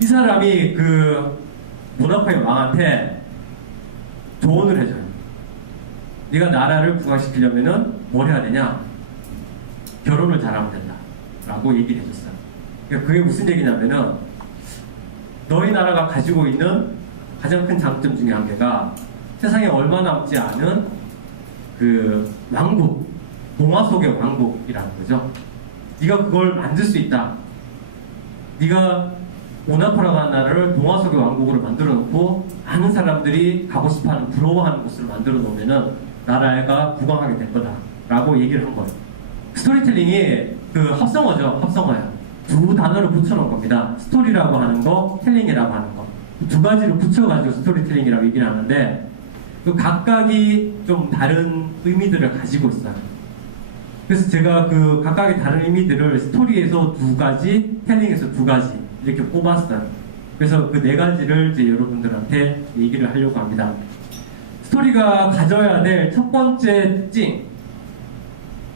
이 사람이 그 모나코의 왕한테 조언을 해줘요. 네가 나라를 부강시키려면은 뭘 해야 되냐? 결혼을 잘하면 된다. 라고 얘기를 해줬어요. 그러니까 그게 무슨 얘기냐면은 너희 나라가 가지고 있는 가장 큰 장점 중에 한 개가 세상에 얼마 남지 않은 그 왕국, 동화 속의 왕국이라는 거죠. 네가 그걸 만들 수 있다. 네가 오나파라고 하는 나라를 동화 속의 왕국으로 만들어 놓고 많은 사람들이 가고 싶어하는 부러워하는 곳으로 만들어 놓으면은 나라가 부강하게 될 거다라고 얘기를 한 거예요. 스토리텔링이 그 합성어죠, 합성어야. 두 단어를 붙여놓은 겁니다. 스토리라고 하는 거, 텔링이라고 하는 거. 두 가지를 붙여가지고 스토리텔링이라고 얘기를 하는데 그 각각이 좀 다른 의미들을 가지고 있어요. 그래서 제가 그 각각의 다른 의미들을 스토리에서 두 가지, 텔링에서 두 가지 이렇게 뽑았어요. 그래서 그 네 가지를 이제 여러분들한테 얘기를 하려고 합니다. 스토리가 가져야 될 첫 번째 특징.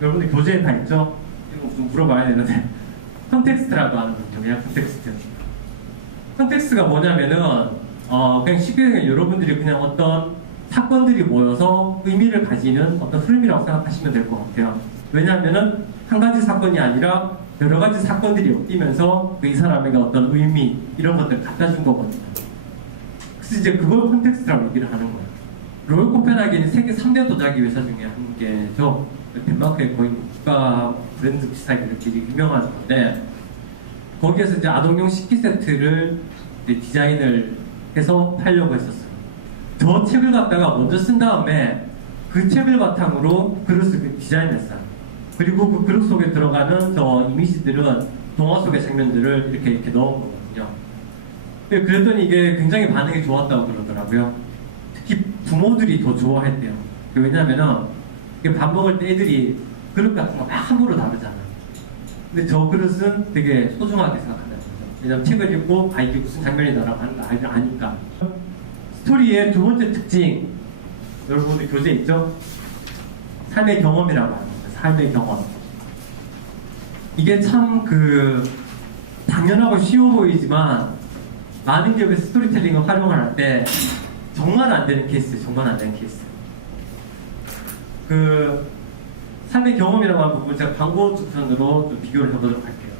여러분들 교재에 다 있죠? 이거 좀 물어봐야 되는데. 컨텍스트라고 하는. 그냥 컨텍스트. 컨텍스트가 뭐냐면은, 어, 그냥 쉽게 얘기하면 여러분들이 그냥 어떤 사건들이 모여서 의미를 가지는 어떤 흐름이라고 생각하시면 될 것 같아요. 왜냐하면은 한 가지 사건이 아니라 여러 가지 사건들이 엮이면서 그 이 사람에게 어떤 의미 이런 것들을 갖다 준 거거든요. 그래서 이제 그걸 컨텍스트라고 얘기를 하는 거예요. 로열 코펜하겐이 세계 3대 도자기 회사 중에 한 개죠. 덴마크의 거의 국가 브랜드 비슷하게 이렇게 유명한 건데 거기에서 이제 아동용 식기 세트를 디자인을 해서 팔려고 했었어요. 저 책을 갖다가 먼저 쓴 다음에 그 책을 바탕으로 그릇을 디자인했어요. 그리고 그 그릇 속에 들어가는 저 이미지들은 동화 속의 장면들을 이렇게 이렇게 넣은 거거든요. 근데 그랬더니 이게 굉장히 반응이 좋았다고 그러더라고요. 특히 부모들이 더 좋아했대요. 왜냐면은 이게 밥 먹을 때 애들이 그릇 같은 거 막 함부로 다루잖아요. 근데 저 그릇은 되게 소중하게 생각한다는 거죠. 왜냐면 책을 읽고 아 이게 무슨 장면이다라고 하는 거 알- 아니까. 스토리의 두 번째 특징 여러분들 교재 있죠? 삶의 경험이라고 거죠. 삶의 경험. 이게 참 그 당연하고 쉬워 보이지만 많은 기업의 스토리텔링을 활용을 할 때 정말 안 되는 케이스, 정말 안 되는 케이스. 그 삶의 경험이라고 하는 부분 제가 광고 좀 비교를 해보도록 할게요.